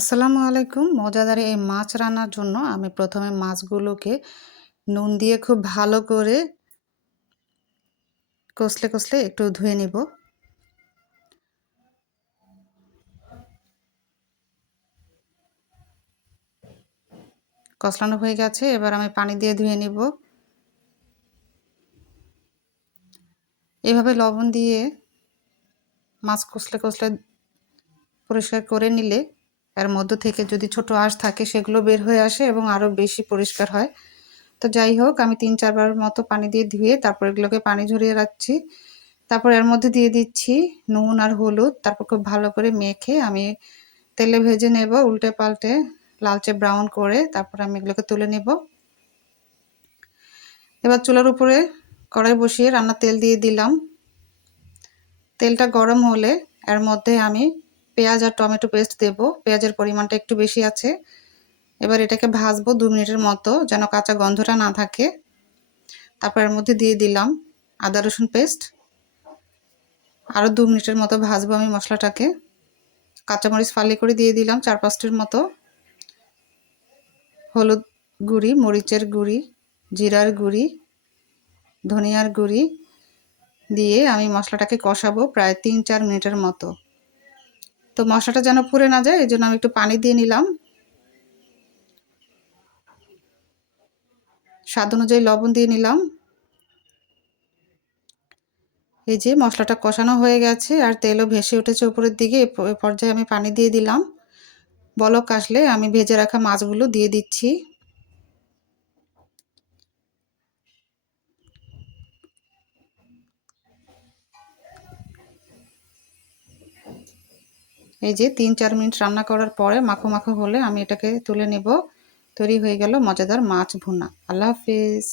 আসসালামু আলাইকুম। মজাদার এই মাছ রান্নার জন্য আমি প্রথমে মাছগুলোকে নুন দিয়ে খুব ভালো করে কষলে একটু ধুয়ে নিব। কষলানো হয়ে গেছে, এবার আমি পানি দিয়ে ধুয়ে নিব। এভাবে লবণ দিয়ে মাছ কষলে পরিষ্কার করে নিলে এর মধ্য থেকে যদি ছোট আঁশ থাকে সেগুলো বের হয়ে আসে এবং আরও বেশি পরিষ্কার হয়। তো যাই হোক, আমি ৩-৪ বার মতো পানি দিয়ে ধুয়ে তারপর এগুলোকে পানি ঝরিয়ে রাখছি। তারপর এর মধ্যে দিয়ে দিচ্ছি নুন আর হলুদ। তারপর খুব ভালো করে মেখে আমি তেলে ভেজে নেব, উল্টে পাল্টে লালচে ব্রাউন করে তারপর আমি এগুলোকে তুলে নেব। এবার চুলার উপরে কড়াই বসিয়ে রান্নার তেল দিয়ে দিলাম। তেলটা গরম হলে এর মধ্যে আমি পেঁয়াজ আর টমেটো পেস্ট দেব। পেঁয়াজের পরিমাণটা একটু বেশি আছে। এবার এটাকে ভাজবো 2 মিনিটের মতো, যেন কাঁচা গন্ধটা না থাকে। তারপর এর মধ্যে দিয়ে দিলাম আদা রসুন পেস্ট। আরও 2 মিনিটের মতো ভাজবো আমি মশলাটাকে। কাঁচামরিচ ফালি করে দিয়ে দিলাম 4-5টির মতো। হলুদ গুঁড়ি, মরিচের গুঁড়ি, জিরার গুঁড়ি, ধনিয়ার গুঁড়ি দিয়ে আমি মশলাটাকে কষাবো প্রায় 3-4 মিনিটের মতো। তো মশলাটা যেন পুড়ে না যায়, এই জন্য আমি একটু পানি দিয়ে নিলাম। স্বাদ অনুযায়ী লবণ দিয়ে নিলাম। এই যে মশলাটা কষানো হয়ে গেছে আর তেলও ভেসে উঠেছে উপরের দিকে। এ পর্যায়ে আমি পানি দিয়ে দিলাম। বলক আসলে আমি ভেজে রাখা মাছগুলো দিয়ে দিচ্ছি। এই যে 3-4 মিনিট রান্না করার পরে মাখো মাখো হলে আমি এটাকে তুলে নেব। তৈরি হয়ে গেল মজাদার মাছ ভুনা। আল্লাহ হাফেজ।